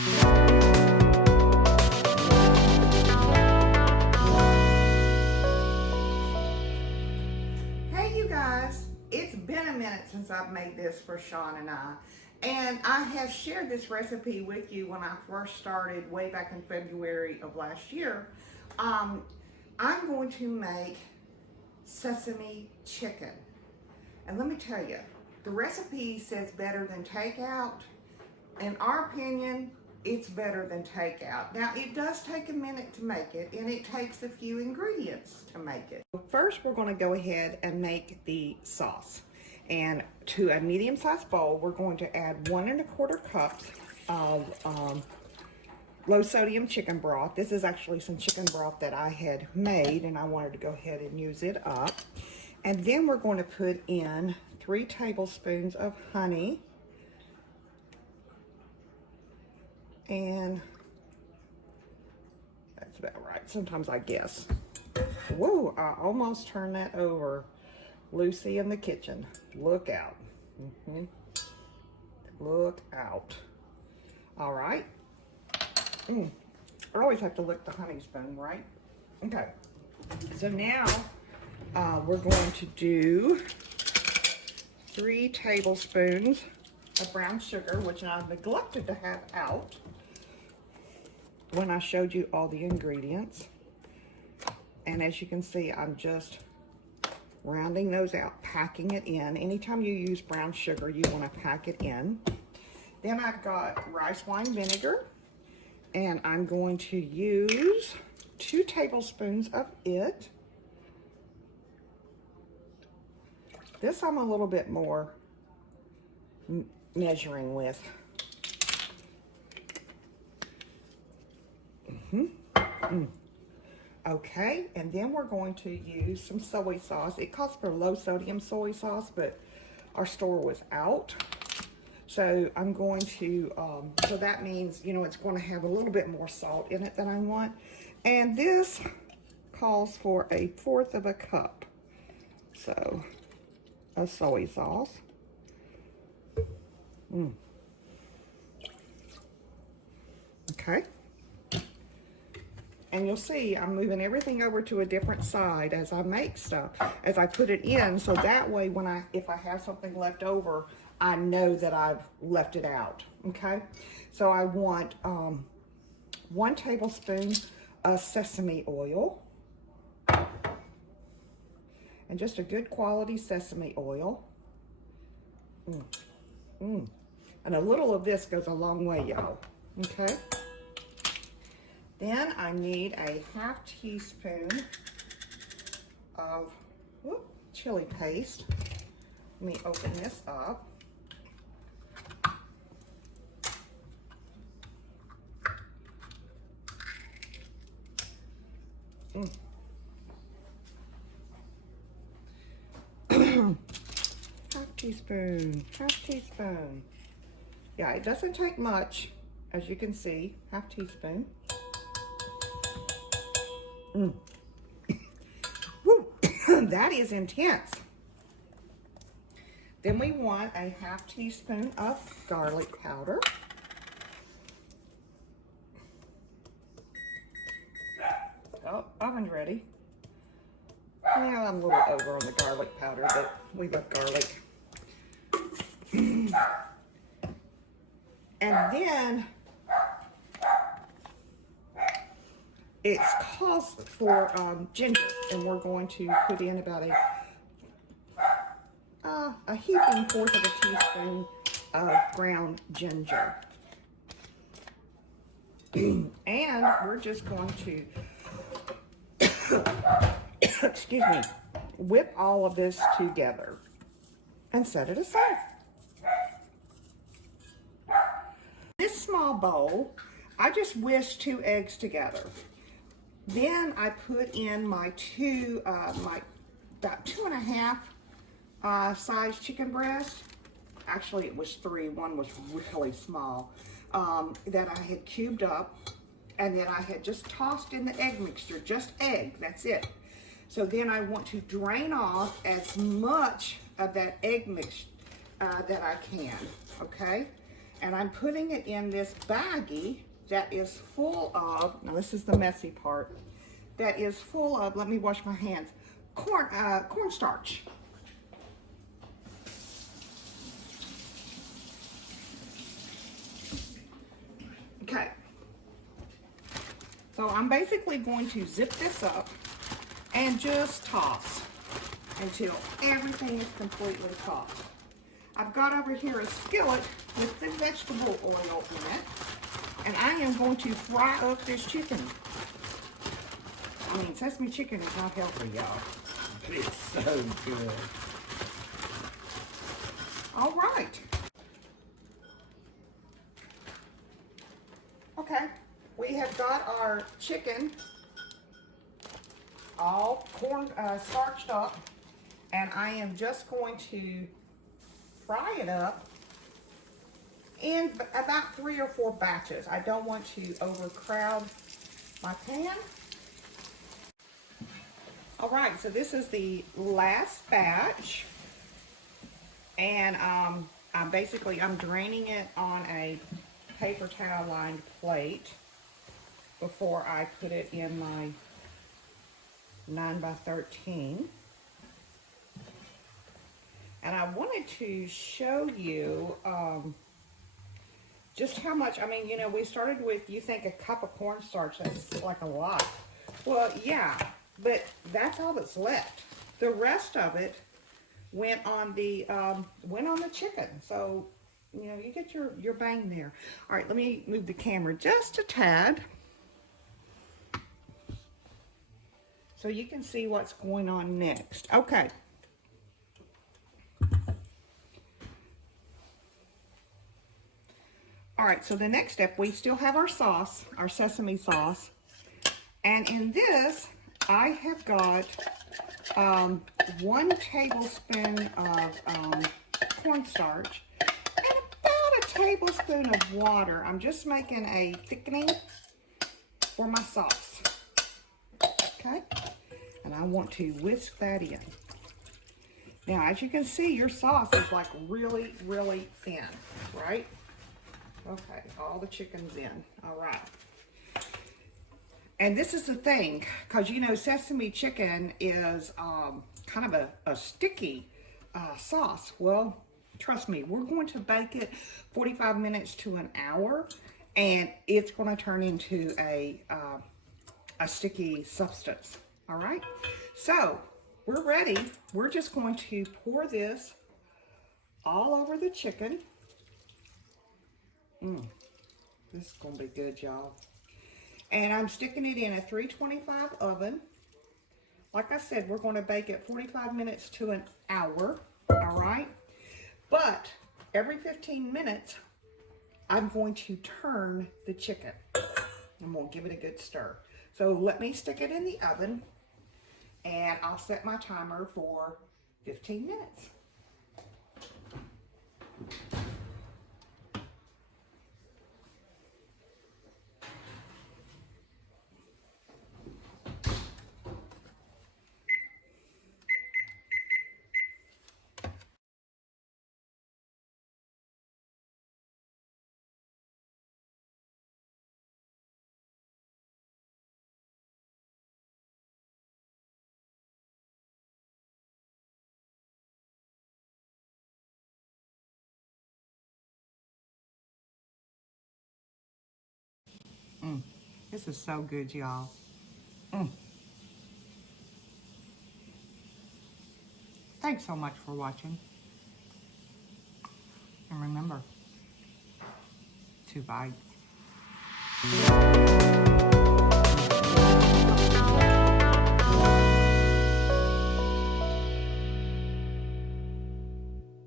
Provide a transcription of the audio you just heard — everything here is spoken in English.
Hey you guys, it's been a minute since I've made this for Sean and I have shared this recipe with you when I first started way back in February of last year. I'm going to make sesame chicken. And let me tell you, the recipe says better than takeout. In our opinion, it's better than takeout. Now, it does take a minute to make it, and it takes a few ingredients to make it. First, we're going to go ahead and make the sauce. And to a medium-sized bowl, we're going to add 1 1/4 cups of low-sodium chicken broth. This is actually some chicken broth that I had made, and I wanted to go ahead and use it up. And then we're going to put in 3 tablespoons of honey. And that's about right. Sometimes I guess. Whoa, I almost turned that over. Lucy in the kitchen. Look out. Look out. All right. I always have to lick the honey spoon, right? Okay. So now we're going to do 3 tablespoons of brown sugar, which I neglected to have out when I showed you all the ingredients. And as you can see, I'm just rounding those out, packing it in. Anytime you use brown sugar, you want to pack it in. Then I've got rice wine vinegar, and I'm going to use 2 tablespoons of it. This I'm a little bit more measuring with. Okay, and then we're going to use some soy sauce. It calls for low sodium soy sauce, but our store was out. So I'm going to, so that means, you know, it's going to have a little bit more salt in it than I want. And this calls for 1/4 cup. So, of soy sauce. Okay. And you'll see I'm moving everything over to a different side as I make stuff, as I put it in, so that way when if I have something left over, I know that I've left it out, okay? So I want 1 tablespoon of sesame oil, and just a good quality sesame oil. And a little of this goes a long way, y'all, okay? Then I need a 1/2 teaspoon of chili paste. Let me open this up. Half teaspoon. Yeah, it doesn't take much, as you can see, 1/2 teaspoon. Woo. That is intense. Then we want a 1/2 teaspoon of garlic powder. Oh, oven's ready. Yeah, I'm a little over on the garlic powder, but we love garlic. And then it's calls for ginger, and we're going to put in about a heaping 1/4 teaspoon of ground ginger. And we're just going to, excuse me, whip all of this together and set it aside. This small bowl, I just whisked 2 eggs together. Then I put in my about 2.5 size chicken breast. Actually, it was 3. One was really small, that I had cubed up, and then I had just tossed in the egg mixture, just egg, that's it. So then I want to drain off as much of that egg mix that I can, okay? And I'm putting it in this baggie that is full of, now this is the messy part, that is full of, let me wash my hands, cornstarch. Okay. So I'm basically going to zip this up and just toss until everything is completely tossed. I've got over here a skillet with the vegetable oil in it, and I am going to fry up this chicken. I mean, sesame chicken is not healthy, y'all. It's so good. All right. Okay, we have got our chicken all starched up, and I am just going to fry it up in about 3 or 4 batches. I don't want to overcrowd my pan. All right, so this is the last batch, and I'm draining it on a paper towel lined plate before I put it in my 9x13. And I wanted to show you just how much, I mean, you know, we started with, you think a cup of cornstarch, that's like a lot. Well, yeah, but that's all that's left. The rest of it went on the chicken. So, you know, you get your bang there. All right, let me move the camera just a tad so you can see what's going on next. Okay. All right, so the next step, we still have our sauce, our sesame sauce. And in this, I have got 1 tablespoon of cornstarch and about a tablespoon of water. I'm just making a thickening for my sauce. Okay, and I want to whisk that in. Now, as you can see, your sauce is like really, really thin, right? Okay, all the chicken's in. All right. And this is the thing, because you know, sesame chicken is kind of a sticky sauce. Well, trust me, we're going to bake it 45 minutes to an hour, and it's going to turn into a sticky substance. All right, so we're ready. We're just going to pour this all over the chicken. This is going to be good, y'all. And I'm sticking it in a 325 oven. Like I said, we're going to bake it 45 minutes to an hour, all right? But every 15 minutes, I'm going to turn the chicken. I'm going to give it a good stir. So let me stick it in the oven, and I'll set my timer for 15 minutes. This is so good, y'all. Thanks so much for watching. And remember, 2 bites.